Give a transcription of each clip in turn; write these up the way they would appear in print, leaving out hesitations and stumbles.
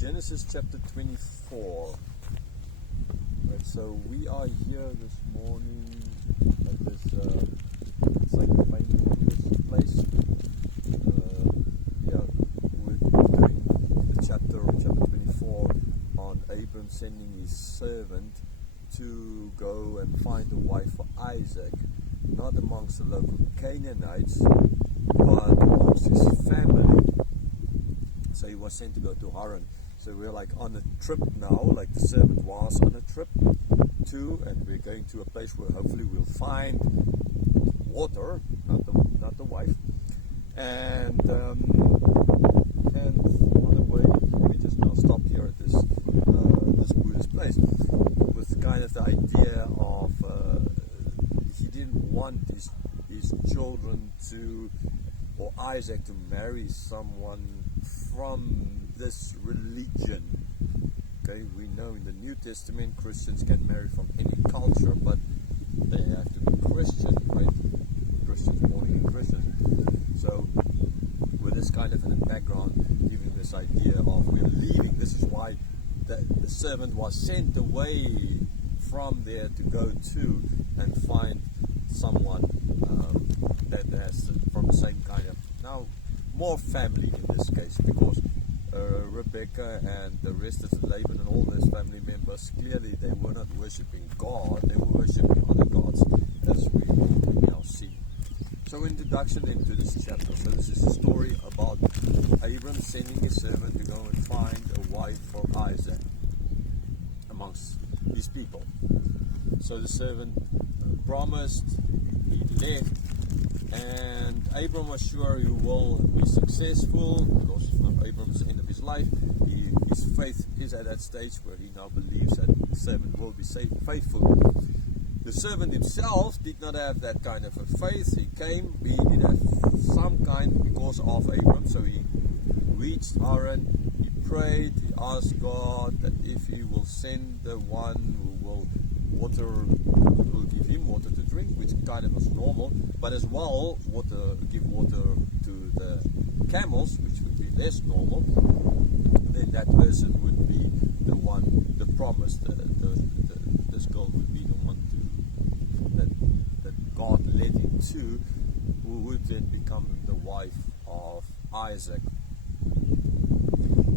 Genesis chapter 24. Right, so we are here this morning at this, it's like the main English place. We're doing the chapter 24 on Abram sending his servant to go and find a wife for Isaac, not amongst the local Canaanites, but amongst his family. So he was sent to go to Haran. So we're like on a trip now, like the servant was on a trip too, and we're going to a place where hopefully we'll find water, not the wife. And on the way, we just now stop here at this Buddhist place with kind of the idea of he didn't want his children to, or Isaac to marry someone from this religion. Okay, we know in the New Testament Christians can marry from any culture, but they have to be Christian, right? Christians, born again Christians. So with this kind of in the background, giving this idea of we're leaving, this is why the servant was sent away from there to go to and find someone that has from the same kind of, now more family in this case, because Rebecca and the rest of Laban and all those family members, clearly they were not worshipping God, they were worshipping other gods, as we now see. So introduction into this chapter. So this is a story about Abram sending his servant to go and find a wife for Isaac amongst his people. So the servant promised, he left, and Abram was sure he will be successful because Abram's the end of his life. His faith is at that stage where he now believes that the servant will be faithful. The servant himself did not have that kind of a faith. He came, he did have some kind because of Abram. So he reached Haran, he prayed, he asked God that if he will send the one who will give him water to drink, which kind of was normal, but as well give water to the camels, which would be less normal, then that person would be the one, the promise, this girl would be the one that God led him to, who would then become the wife of Isaac.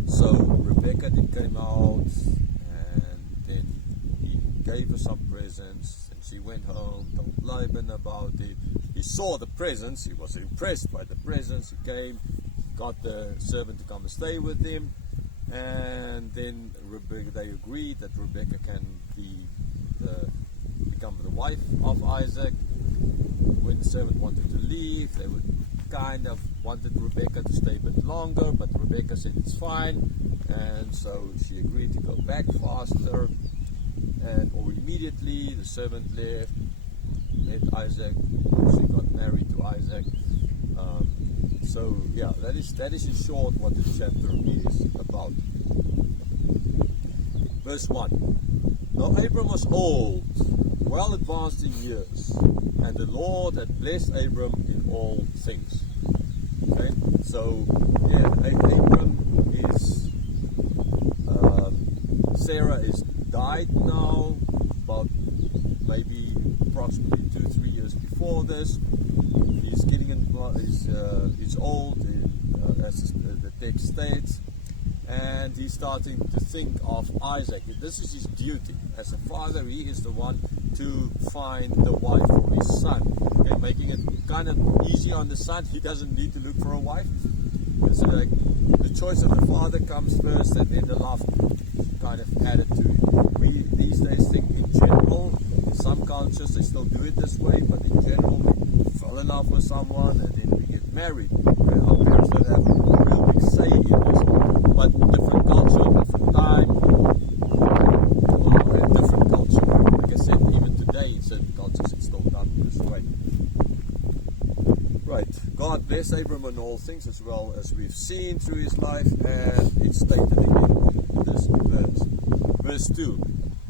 So Rebecca then came out, and then he gave her some presents, and she went home, told Laban about it. He saw the presents, he was impressed by the presents, he came, got the servant to come and stay with him, and then they agreed that Rebecca can become the wife of Isaac. When the servant wanted to leave, they would kind of wanted Rebecca to stay a bit longer, but Rebecca said it's fine, and so she agreed to go back faster, or immediately the servant left, met Isaac, she got married to Isaac. So yeah, that is in short what the chapter is about. Verse 1. Now Abram was old, well advanced in years, and the Lord had blessed Abram in all things. Okay, so yeah, Abram is, Sarah is died now, about maybe approximately 2-3 years before this. He's getting he's old, as the text states, and he's starting to think of Isaac. This is his duty as a father. He is the one to find the wife for his son. Okay, making it kind of easy on the son. He doesn't need to look for a wife. So like the choice of the father comes first, and then the love kind of added to it. We these days think in general, in some cultures they still do it this way, but in general we fall in love with someone and then we get married. Our parents don't have a real big say in this, but different culture, different time, and different culture. Like I said, even today in certain cultures it's still done this way. Right, God bless Abram in all things, as well as we've seen through his life, and it's stated again in this verse. Verse 2.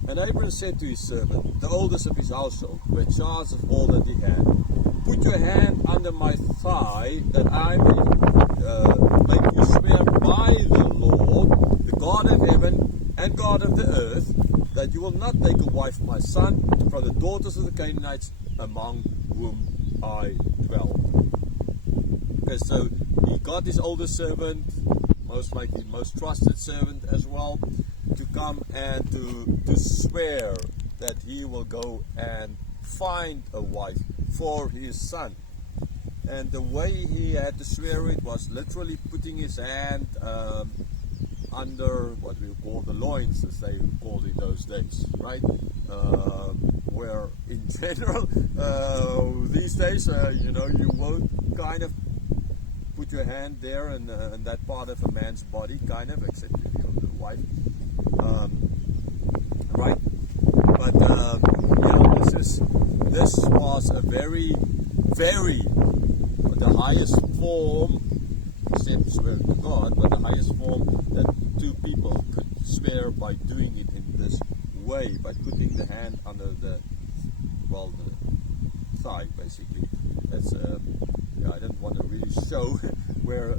And Abram said to his servant, the oldest of his household, who had charge of all that he had, put your hand under my thigh, that I may make you swear by the Lord, the God and God of the earth, that you will not take a wife for my son from the daughters of the Canaanites among whom I dwell. Okay, so he got his older servant, most likely most trusted servant as well, to come and to swear that he will go and find a wife for his son. And the way he had to swear it was literally putting his hand under what we call the loins, as they called it those days, right? Where in general, these days, you won't kind of put your hand there in that part of a man's body, kind of, except if you're the wife, right? But this was a very, very the highest form, except swearing to God, but the highest form that two people could swear by doing it in this way, by putting the hand under the thigh, basically. That's I don't want to really show where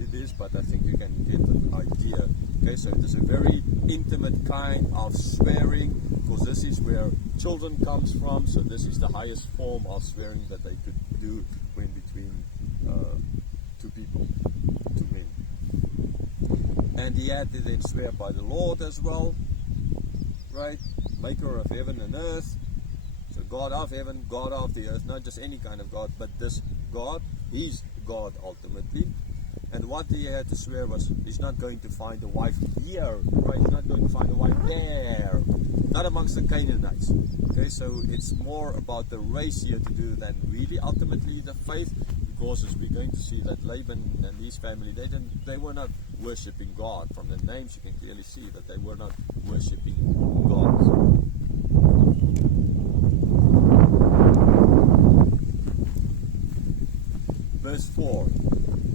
it is, but I think you can get an idea. Okay, so it is a very intimate kind of swearing, because this is where children comes from. So this is the highest form of swearing that they could do when between two people, two men. And he had to then swear by the Lord as well, right? Maker of heaven and earth. So God of heaven, God of the earth, not just any kind of God, but this God, he's God ultimately. And what he had to swear was, he's not going to find a wife here, right? He's not going to find a wife there, not amongst the Canaanites. Okay, so it's more about the race here to do than really ultimately the faith, because as we're going to see that Laban and his family, they were not worshipping God. From the names you can clearly see that they were not worshipping God. Verse 4.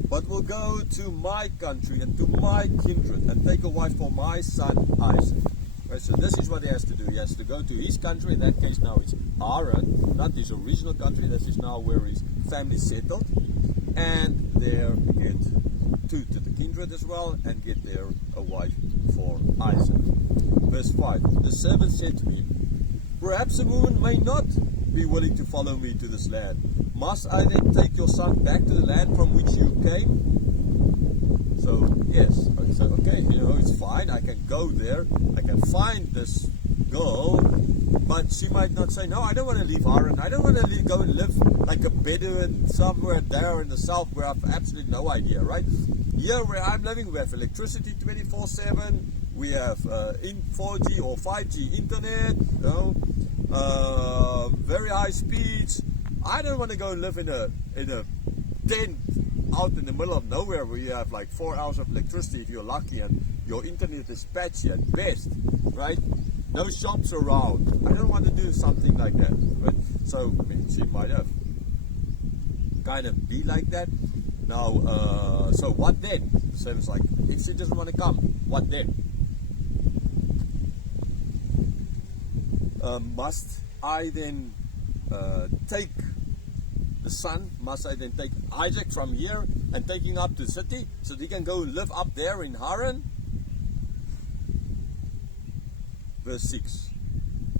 But will go to my country and to my kindred and take a wife for my son Isaac. Right, so this is what he has to do. He has to go to his country. In that case now it's Haran, not his original country. This is now where his family settled. And there get to the kindred as well, and get there a wife for Isaac. Verse 5. The servant said to me, perhaps a woman may not be willing to follow me to this land. Must I then take your son back to the land from which you came? So, yes. So, okay, it's fine. I can go there. I can find this girl. But she might not say, no, I don't want to leave Haran. I don't want to go and live like a Bedouin somewhere there in the south where I have absolutely no idea, right? Here where I'm living, we have electricity 24/7. We have 4G or 5G internet, very high speeds. I don't want to go and live in a tent out in the middle of nowhere where you have like 4 hours of electricity if you're lucky, and your internet is patchy at best, right? No shops around. I don't want to do something like that, right? So, she might have kind of be like that. Now, so what then? The servant's like, if she doesn't want to come, what then? Must I then take the son? Must I then take Isaac from here and take him up to the city so that he can go live up there in Haran? Verse 6.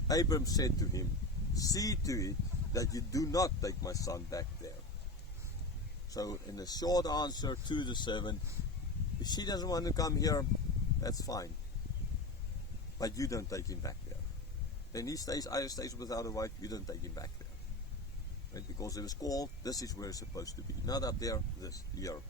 Abram said to him, see to it that you do not take my son back there. So in a short answer to the servant, if she doesn't want to come here, that's fine. But you don't take him back there. Then he either stays without a wife, you don't take him back there. Right? Because it was called, this is where it's supposed to be. Not up there, this here.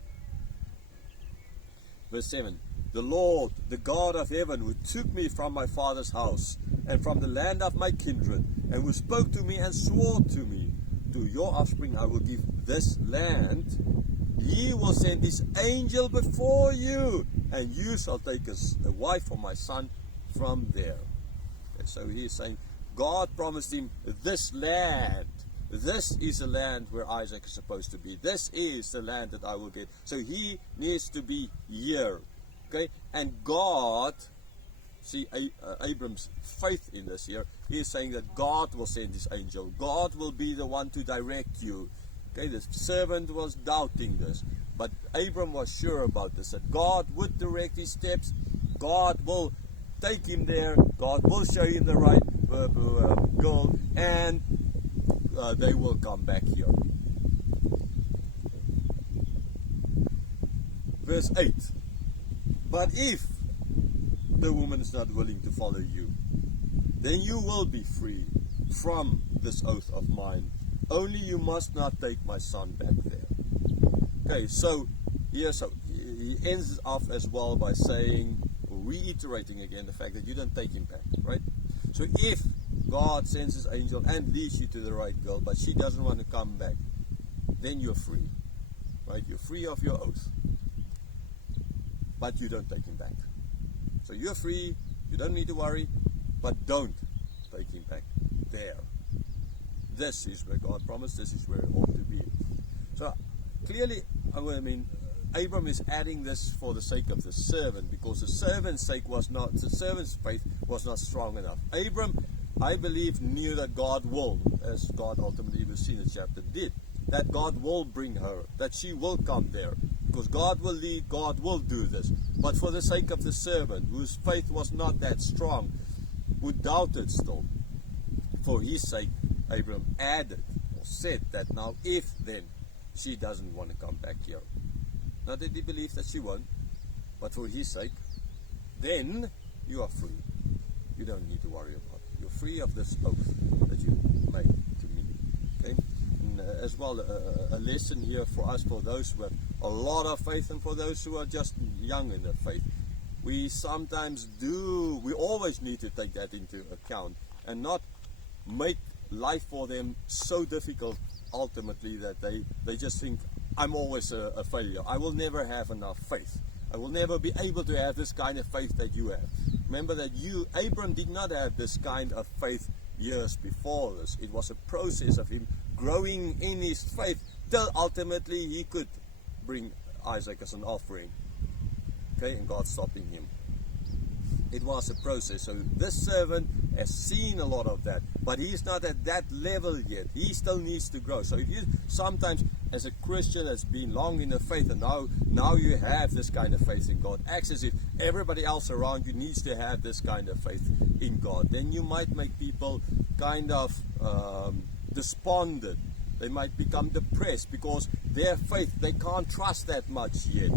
Verse 7. The Lord, the God of heaven, who took me from my father's house and from the land of my kindred, and who spoke to me and swore to me, to your offspring I will give this land, he will send his angel before you, and you shall take a wife for my son from there. Okay, so he is saying, God promised him this land. This is the land where Isaac is supposed to be. This is the land that I will get. So he needs to be here. Okay, and God, see Abram's faith in this here, he is saying that God will send his angel. God will be the one to direct you. Okay, the servant was doubting this, but Abram was sure about this, that God would direct his steps. God will take him there. God will show him the right girl, and they will come back here. Verse 8. But if the woman is not willing to follow you, then you will be free from this oath of mine. Only you must not take my son back there. Okay, so here, he ends off as well by saying, reiterating again the fact that you don't take him back, right? So if God sends his angel and leads you to the right girl, but she doesn't want to come back, then you're free, right? You're free of your oath, but you don't take him back. So you're free, you don't need to worry, but don't take him back there. This is where God promised, this is where it ought to be. So clearly, I mean, Abram is adding this for the sake of the servant, because the servant's faith was not strong enough. Abram, I believe, knew that God will, as God ultimately we've seen in the chapter did, that God will bring her, that she will come there, because God will lead, God will do this. But for the sake of the servant, whose faith was not that strong, who doubted still, for his sake, Abram added or said that now if then she doesn't want to come back here, not that he believes that she won't, but for his sake, then you are free. You don't need to worry about it. You're free of this oath that you made to me. Okay? And as well, a lesson here for us, for those who have a lot of faith and for those who are just young in their faith. We always need to take that into account and not make life for them so difficult ultimately that they just think, I'm always a failure. I will never have enough faith. I will never be able to have this kind of faith that you have. Remember that Abram did not have this kind of faith years before this. It was a process of him growing in his faith till ultimately he could bring Isaac as an offering. Okay, and God stopping him. It was a process. So this servant has seen a lot of that, but he's not at that level yet. He still needs to grow. So if you sometimes, as a Christian that's been long in the faith, and now you have this kind of faith in God, acts as if everybody else around you needs to have this kind of faith in God, then you might make people kind of despondent. They might become depressed because their faith, they can't trust that much yet.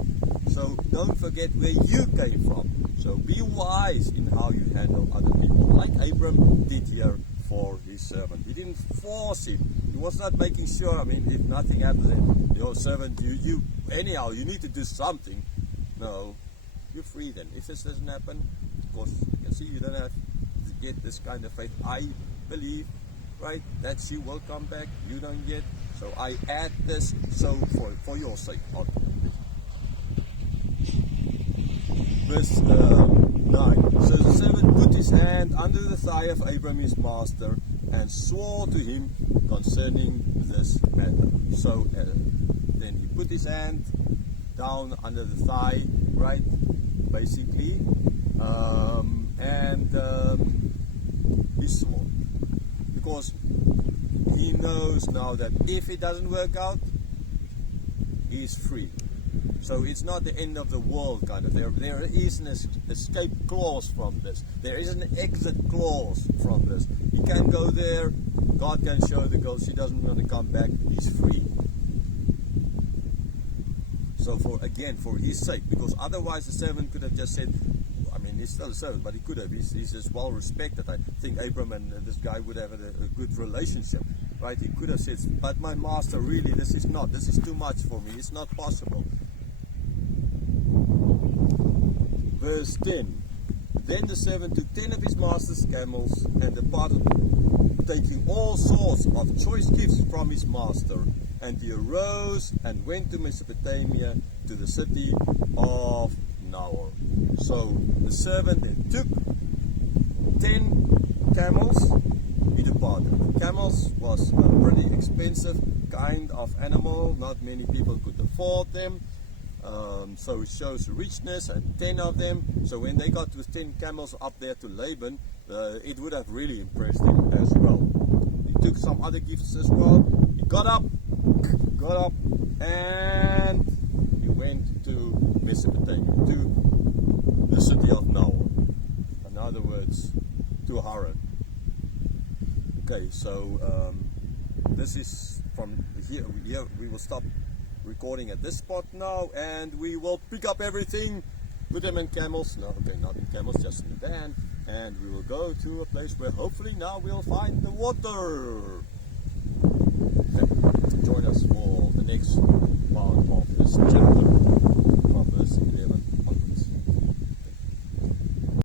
So don't forget where you came from. So be wise in how you handle other people, like Abram did here for his servant. He didn't force him. He was not making sure, I mean, if nothing happens, then your servant, you anyhow, you need to do something. No, you're free then. If this doesn't happen, of course, you can see you don't have to get this kind of faith. I believe, right, that she will come back. You don't yet. So I add this so for your sake. Verse 9. So the servant put his hand under the thigh of Abram his master and swore to him concerning this matter. So then he put his hand down under the thigh, right, basically, and he swore. Because he knows now that if it doesn't work out, he's free. So it's not the end of the world kind of. There is an escape clause from this. There is an exit clause from this. He can go there. God can show the girl she doesn't want to come back. He's free. So for his sake, because otherwise the servant could have just said, I mean, he's still a servant, but he could have. He's just well respected. I think Abram and this guy would have a good relationship, right? He could have said, but my master, really, this is too much for me. It's not possible. Verse 10. Then the servant took 10 of his master's camels and departed, taking all sorts of choice gifts from his master. And he arose and went to Mesopotamia, to the city of Nahor. So the servant then took 10 camels, he departed. Camels was a pretty expensive kind of animal. Not many people could afford them. So it shows richness, and 10 of them. So when they got with 10 camels up there to Laban, it would have really impressed him as well. He took some other gifts as well. He got up, and he went to Mesopotamia, to the city of Nahor. And now other words, to Haran. Okay, so this is from here. We will stop recording at this spot now, and we will pick up everything, put them in camels. No, okay, not in camels, just in the van, and we will go to a place where hopefully now we'll find the water.